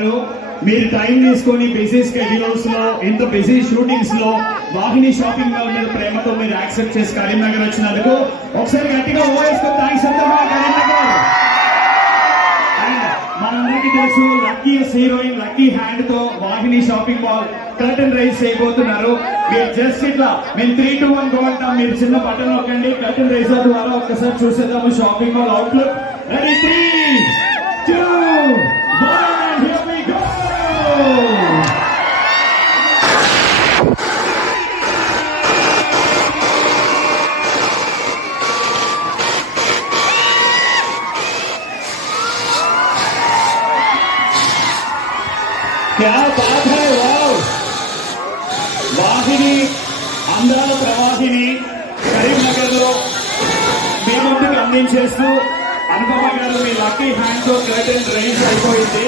గారు మీరు టైం తీసుకొని బిజీ స్కెడ్యూల్స్ లో ఇంత బిజీ షూటింగ్స్ లో వాహిని షాపింగ్ మాల్ మీద ప్రేమతో మీరు యాక్సెప్ట్ చేసి కరీంనగర్ వచ్చినందుకు ఒకసారి గట్టిగా ఓవేసుకొని థ్యాంక్స్ చెప్తామా కరీంనగర్. అండ్ మనందరికీ తెలుసు లక్కీ హీరోయిన్ లక్కీ హ్యాండ్ తో వాహిని షాపింగ్ మాల్ కర్టన్ రైజ్ చేయబోతున్నారు. మీరు జస్ట్ ఇట్లా మేము 3, 2, 1 గో అంటాం, మీరు చిన్న బటన్ నొక్కండి, కర్టన్ రైజర్ ద్వారా ఒక్కసారి చూసేద్దాము shopping mall outlook. Ready 3, 2, 1 and here we go. क्या बात है, वाव. వాహిని అందాల ప్రవాహిని కరీంనగర్ లో మీ ముందుకు అందించేస్తూ అనుపమ గారు మీ లక్కీ హ్యాండ్ తో కర్టెన్ రైజ్ అయిపోయింది.